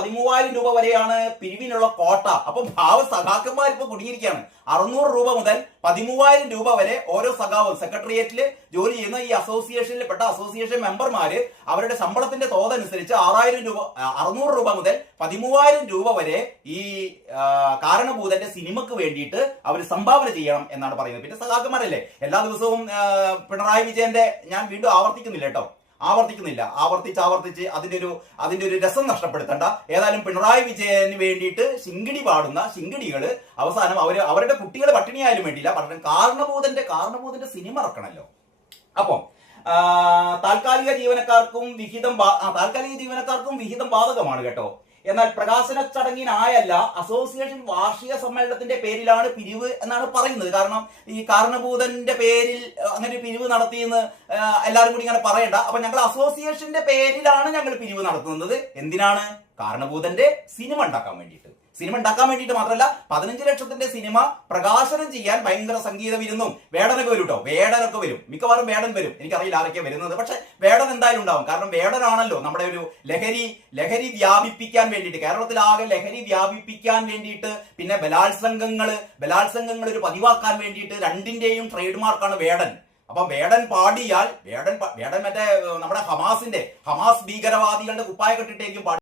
13,000 രൂപ വരെയാണ് പിരിവിനുള്ള കോട്ട. അപ്പം സഖാക്കന്മാർ ഇപ്പൊ കുടുങ്ങിയിരിക്കുകയാണ്. 600 രൂപ മുതൽ 13,000 രൂപ വരെ ഓരോ സഖാവും സെക്രട്ടേറിയറ്റിൽ ജോലി ചെയ്യുന്ന ഈ അസോസിയേഷനിൽപ്പെട്ട അസോസിയേഷൻ മെമ്പർമാര് അവരുടെ ശമ്പളത്തിന്റെ തോതനുസരിച്ച് 600 രൂപ മുതൽ 13,000 രൂപ വരെ ഈ കാരണഭൂതന്റെ സിനിമക്ക് വേണ്ടിയിട്ട് അവർ സംഭാവന ചെയ്യണം എന്നാണ് പറയുന്നത്. പിന്നെ സഖാക്കന്മാരല്ലേ, എല്ലാ ദിവസവും പിണറായി വിജയന്റെ, ഞാൻ വീണ്ടും ആവർത്തിച്ച് അതിന്റെ ഒരു രസം നഷ്ടപ്പെടുത്തണ്ട. ഏതായാലും പിണറായി വിജയന് വേണ്ടിയിട്ട് ശിങ്കിടി പാടുന്ന ശിങ്കിടികള് അവസാനം അവരുടെ കുട്ടികളെ പട്ടിണിയായാലും വേണ്ടിയില്ല, പക്ഷേ കാരണഭൂതന്റെ സിനിമ ഇറക്കണല്ലോ. അപ്പം താൽക്കാലിക ജീവനക്കാർക്കും വിഹിതം ബാധകമാണ് കേട്ടോ. എന്നാൽ പ്രകാശന ചടങ്ങിനായല്ല, അസോസിയേഷൻ വാർഷിക സമ്മേളനത്തിന്റെ പേരിലാണ് പിരിവ് എന്നാണ് പറയുന്നത്. കാരണം ഈ കാരണഭൂതന്റെ പേരിൽ അങ്ങനെ പിരിവ് നടത്തിയെന്ന് എല്ലാവരും കൂടി ഇങ്ങനെ പറയണ്ട. അപ്പൊ ഞങ്ങൾ അസോസിയേഷന്റെ പേരിലാണ് ഞങ്ങൾ പിരിവ് നടത്തുന്നത്. എന്തിനാണ്? കാരണഭൂതന്റെ സിനിമ ഉണ്ടാക്കാൻ വേണ്ടിയിട്ട് മാത്രമല്ല, 15 ലക്ഷത്തിന്റെ സിനിമ പ്രകാശനം ചെയ്യാൻ ഭയങ്കര സംഗീത വിരുന്നും വേടനൊക്കെ വരും കേട്ടോ. വേടനൊക്കെ വരും, മിക്കവാറും വേടൻ വരും. എനിക്കറിയില്ല ആരൊക്കെ വരുന്നത്, പക്ഷെ വേടൻ എന്തായാലും ഉണ്ടാവും. കാരണം വേടനാണല്ലോ നമ്മുടെ ഒരു ലഹരി വ്യാപിപ്പിക്കാൻ വേണ്ടിയിട്ട്, കേരളത്തിലാകെ ലഹരി വ്യാപിപ്പിക്കാൻ വേണ്ടിയിട്ട്, പിന്നെ ബലാത്സംഗങ്ങൾ ഒരു പതിവാക്കാൻ വേണ്ടിയിട്ട് രണ്ടിന്റെയും ട്രേഡ് മാർക്കാണ് വേടൻ. അപ്പം വേടൻ പാടിയാൽ വേടൻ മറ്റേ നമ്മുടെ ഹമാസ് ഭീകരവാദികളുടെ കുപ്പായ കെട്ടിട്ടേക്കും